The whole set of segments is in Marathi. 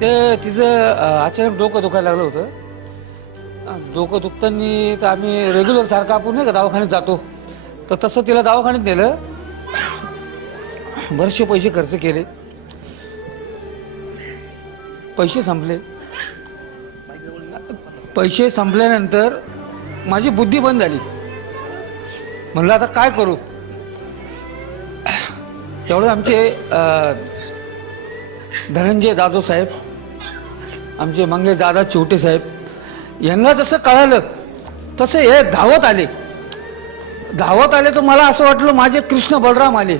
ते तिचं अचानक डोकं दुखायला लागलं होतं. डोकं दुखताना तर आम्ही रेग्युलर सारखं आपण नाही का दवाखान्यात जातो. तर तसं तिला दवाखान्यात नेलं. बरेचसे पैसे खर्च केले. पैसे संपले. पैसे संपल्यानंतर माझी बुद्धी बंद झाली. म्हणलं आता काय करू? तेवढं आमचे अ, धनंजय जाधव साहेब आमचे मंगेश दादा चिवटे साहेब यांना जसं कळालं तसं हे धावत आले. धावत आले तर मला असं वाटलं माझे कृष्ण बलराम आले.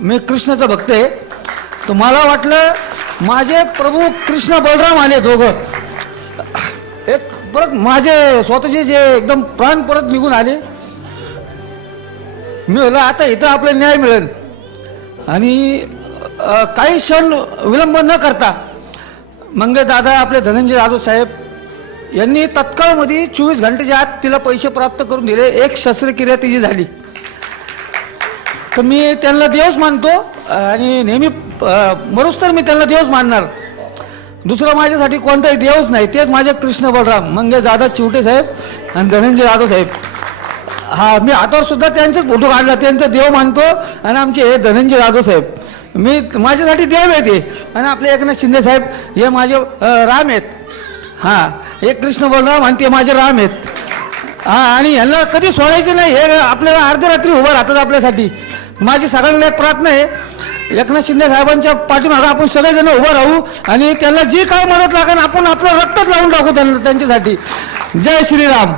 मी कृष्णाचा भक्त आहे. तर मला वाटलं माझे प्रभू कृष्ण बलराम आले दोघं. एक परत माझे स्वतःचे जे एकदम प्राण परत निघून आले. मी आता इथं आपलं न्याय मिळेल. आणि काही क्षण विलंब न करता मंगे दादा आपले धनंजय जाधव साहेब यांनी तत्काळमध्ये चोवीस घंटेच्या आत तिला पैसे प्राप्त करून दिले. एक शस्त्रक्रिया तिची झाली. तर मी त्यांना देवच मानतो आणि नेहमी मरूच तर मी त्यांना देवच मानणार. दुसरं माझ्यासाठी कोणताही देवच नाही. तेच माझे कृष्ण बलराम मंगे दादा चिवटे साहेब आणि धनंजय जाधव साहेब. हा मी हातावर सुद्धा त्यांचाच फोटो काढला. त्यांचा देव मानतो आणि आमचे हे धनंजय जाधव साहेब. मी माझ्यासाठी देव आहे ते. आणि आपले एकनाथ शिंदे साहेब हे माझे राम आहेत. हां एक कृष्ण बलराम आणि ते माझे राम आहेत. हां आणि यांना कधी सोडायचं नाही हे आपल्याला अर्ध्या रात्री उभं राहतात आपल्यासाठी. माझी सगळ्यांना एक प्रार्थना आहे. एकनाथ शिंदे साहेबांच्या पाठीमागं आपण सगळेजण उभं राहू आणि त्यांना जी काय मदत लागेल आपण आपलं रक्तच लावून टाकू त्यांना त्यांच्यासाठी. जय श्रीराम.